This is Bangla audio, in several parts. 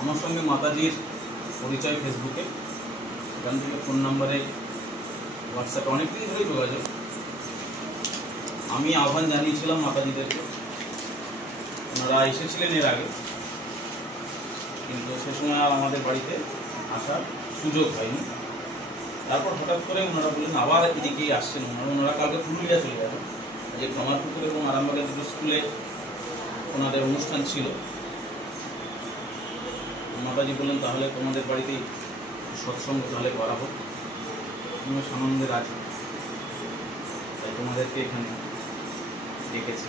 আমার সঙ্গে মাতাজির পরিচয় ফেসবুকে, সেখান থেকে ফোন নাম্বারে হোয়াটসঅ্যাপে অনেক দিন ধরেই যোগাযোগ। আমি আহ্বান জানিয়েছিলাম মাতাজিদেরকে, ওনারা এসেছিলেন এর আগে, কিন্তু সে সময় আর আমাদের বাড়িতে আসার সুযোগ হয়নি। তারপর হঠাৎ করে ওনারা বললেন আবার এদিকেই আসছেন। ওনারা কালকে পুরুলিয়া চলে যাবেন, যে কামারপুকুর এবং আরামবাগের দুটো স্কুলে ওনাদের অনুষ্ঠান ছিল। মাতাজি বললেন তাহলে তোমাদের বাড়িতেই সৎসঙ্গ তাহলে করা হোক, তুমি সানন্দে রাজি, তাই তোমাদেরকে এখানে ডেকেছি।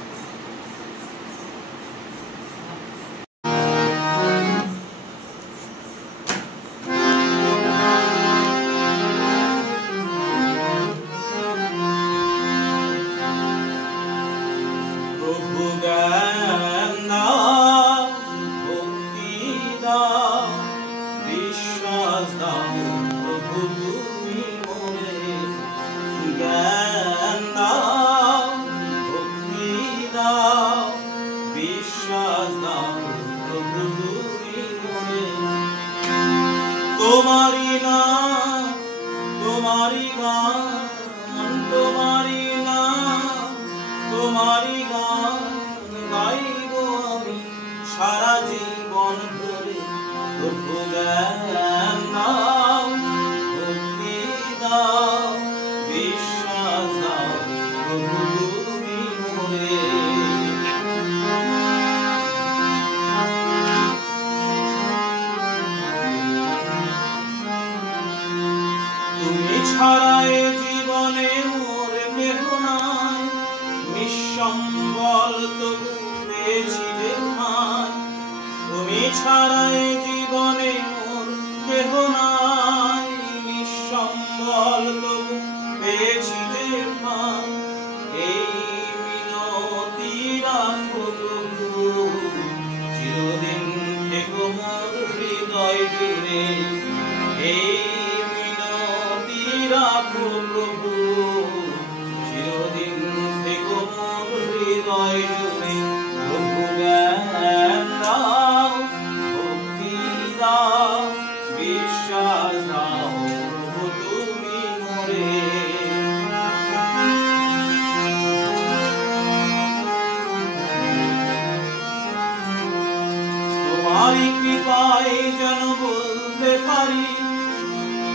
কৃপায় যেন বলতে পারি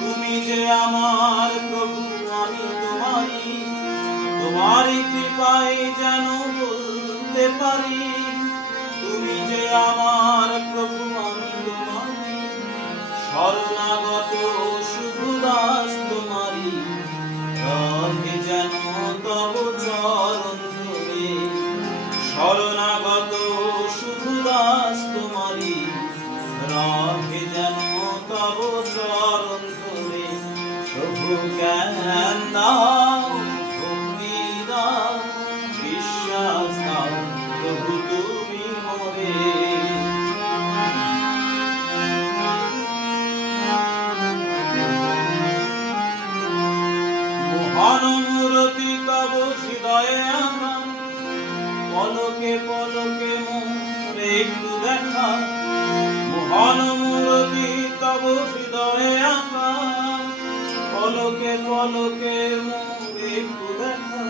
তুমি যে আমার প্রভু আমি তোমারি। তোমারই কৃপায় যেন বলতে পারি তুমি যে আমার প্রভু আমি তোমারি। শরণাগত শুধু দাস তোমারি, রহে যেন তব চরণ ধরে। শরণাগত শুধু দাস তোমারি, রহে যেন তব চরণ ধরে। প্রভু জ্ঞান দাও, ভক্তি দাও, বিশ্বাস দাও, প্রভু তুমি মোরে। মহানুমূরতি তব হৃদয়ে আঁকা, পলকে পলকে মোরে একটু দেখা। মহানুমূরতি তব হৃদয়ে আঁকা, পলকে পলকে মোরে একটু দেখা।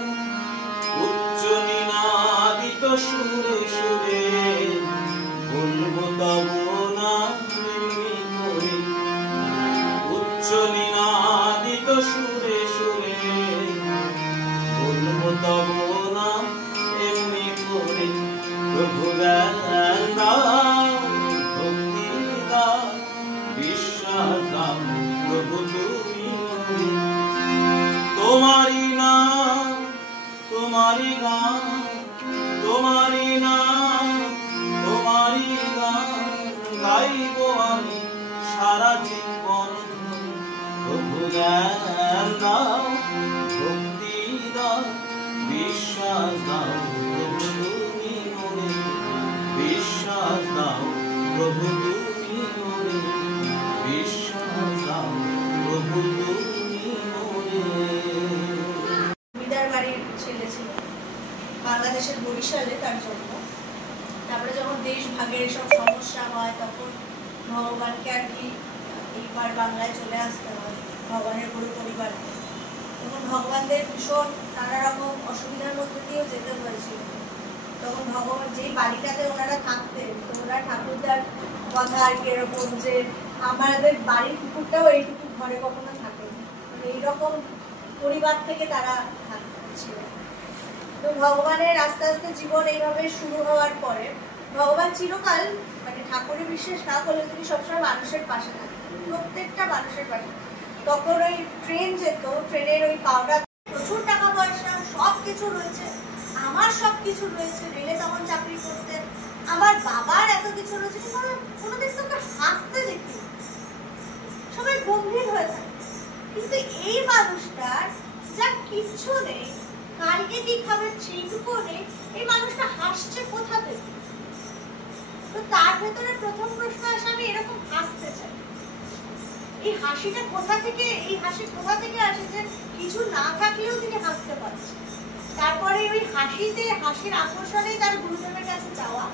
উচ্চ নিনাদিত সুরে সুরে বলবো তব নাম এমনি করে। উচ্চ নিনাদিত সুরে সুরে বলবো তব নাম এমনি করে। প্রভু জ্ঞান দাও, ভক্তি দাও, বিশ্বাস দাও, প্রভু তুমি মোরে। তোমারি নাম তোমারি গান, তোমারি নাম তোমারি গান গাইব আমি সারা জীবন ধরে। প্রভু জ্ঞান দাও, ভক্তি দাও, বিশ্বাস দাও, প্রভু তুমি মোরে। বিশ্বাস দাও, প্রভু তুমি মোরে। বিশ্বাস দাও, প্রভু তুমি মোরে। জমিদার বাড়ির ছেলে ছিল, বাংলাদেশের বরিশালে তার জন্ম। তারপরে যখন দেশ ভাগের এসব সমস্যা হয় তখন ভগবানকে আর কি এইবার বাংলায় চলে আসতে হয়, ভগবানের পুরো পরিবারকে। তখন ভগবানদের ভীষণ নানা রকম অসুবিধার মধ্যে দিয়েও যেতে হয়েছিল। তখন ভগবান যেই বাড়িটাতে ওনারা থাকতেন, তো ওনারা ঠাকুরদার কথা আর কি এরকম যে আমাদের বাড়ির কুকুরটাও এইটুকু ঘরে কখনো থাকে না, মানে এইরকম পরিবার থেকে তারা ছিল। তো ভগবানের আস্তে আস্তে জীবন এইভাবে শুরু হওয়ার পরে ভগবান চিরকাল মানে ঠাকুরের বিশ্বাস না করলে তিনি সবসময় মানুষের পাশে থাকেন, প্রত্যেকটা মানুষের পাশে। তখন ওই ট্রেন যেত, ট্রেনের ওই পাওনা প্রচুর টাকা পয়সা সব কিছু রয়েছে, আমার সব কিছু রয়েছে, রেলে তখন চাকরি করতেন, আমার বাবার এত কিছু রয়েছে, কিন্তু কোনোদিন তোকে হাসতে দেখি, সবাই গম্ভীর হয়ে থাকে। কিন্তু এই মানুষটার যা কিচ্ছু নেই, কালকে কি খাবে সেইটুকু নেই, এই মানুষটা হাসছে কোথা থেকে? তো তার ভেতরে প্রথম প্রশ্ন আসে, আমি এরকম হাসতে চাই, এই হাসিটা কোথা থেকে, এই হাসি কোথা থেকে আসে যে কিছু না থাকলেও তিনি হাসতে পারছেন। তারপরে ওই হাসিতে, হাসির আকর্ষণেই তার গুরুদেবের কাছে যাওয়া।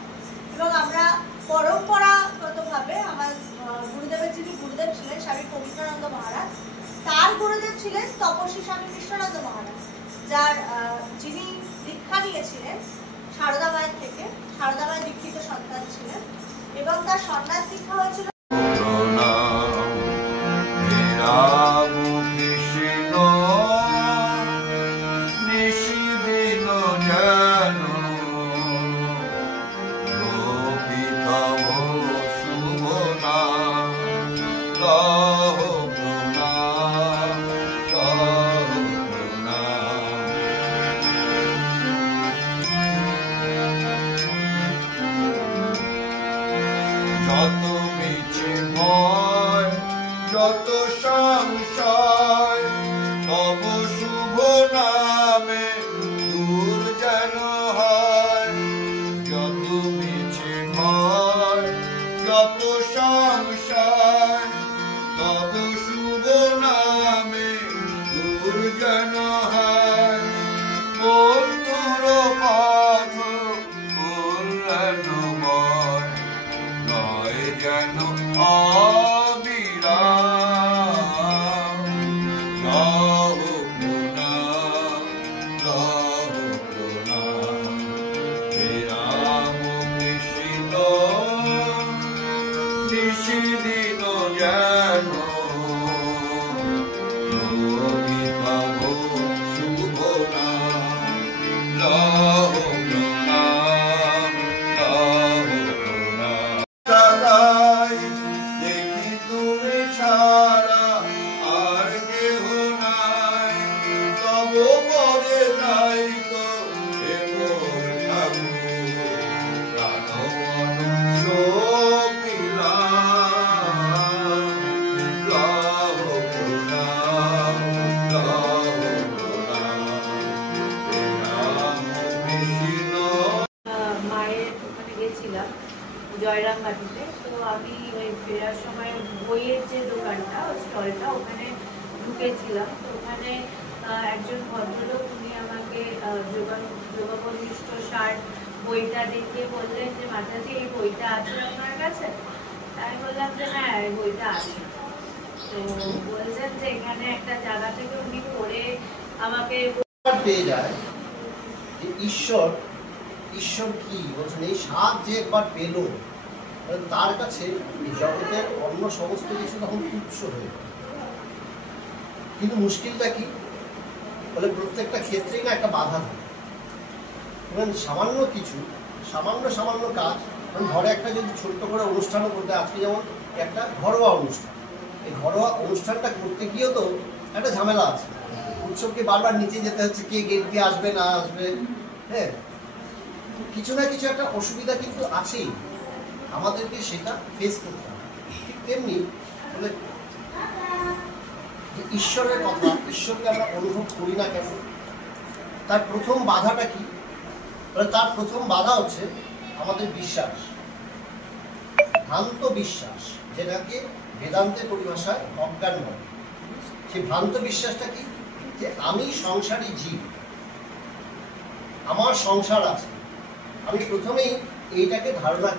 এবং আমরা পরম্পরাগতভাবে আমার গুরুদেবের যিনি গুরুদেব ছিলেন স্বামী পবিত্রানন্দ মহারাজ, তার গুরুদেব ছিলেন তপস্বী স্বামী কৃষ্ণানন্দ মহারাজ, যার যিনি দীক্ষা নিয়েছিলেন সারদা মায়ের থেকে, সারদা মায়ের দীক্ষিত সন্তান ছিলেন এবং তার সন্ন্যাস দীক্ষা হয়েছিল। যত জয়রামবাটিতে। তো আমি ওই ফেরার সময় বইয়ের যে দোকানটা স্টলটা ওখানে ঢুকেছিলাম। তো ওখানে একজন ভদ্রলোক উনি আমাকে যোগবন্দিষ্ঠ 60 বইটা দেখিয়ে বললেন যে মাতাজি এই বইটা আছে আপনার কাছে? আমি বললাম যে হ্যাঁ এই বইটা আছে। তো বলছেন যে এখানে একটা জায়গা থেকে উনি পড়ে আমাকে পেয়ে যায় যে ঈশ্বর কি বলছেন, এই স্বাদ যে একবার পেল তার কাছে জগতের অন্য সমস্ত কিছু তখন তুচ্ছ হয়ে। কিন্তু মুশকিলটা কি বলে, প্রত্যেকটা ক্ষেত্রেই না একটা বাধা থাকে। সামান্য কিছু সামান্য কাজ, ঘরে একটা যদি ছোট্ট করে অনুষ্ঠানও করতে, আজকে যেমন একটা ঘরোয়া অনুষ্ঠান, এই ঘরোয়া অনুষ্ঠানটা করতে গিয়েও তো একটা ঝামেলা আছে। উৎসবকে বারবার নিচে যেতে হচ্ছে, কে গেট দিয়ে আসবে না আসবে, হ্যাঁ কিছু না কিছু একটা অসুবিধা কিন্তু আছেই, আমাদেরকে সেটা ফেস করতে হবে। ঠিক তেমনি বলে যে ঈশ্বরের কথা, ঈশ্বরকে আমরা অনুভব করি না কেন, তার প্রথম বাধাটা কি? তার প্রথম বাধা হচ্ছে আমাদের বিশ্বাস, ভ্রান্ত বিশ্বাস, যেটাকে বেদান্তের পরিভাষায় অজ্ঞান বলে। সেই ভ্রান্ত বিশ্বাসটা কি? যে আমি সংসারী জীব, আমার সংসার আছে। আমি প্রথমেই এইটাকে ধারণা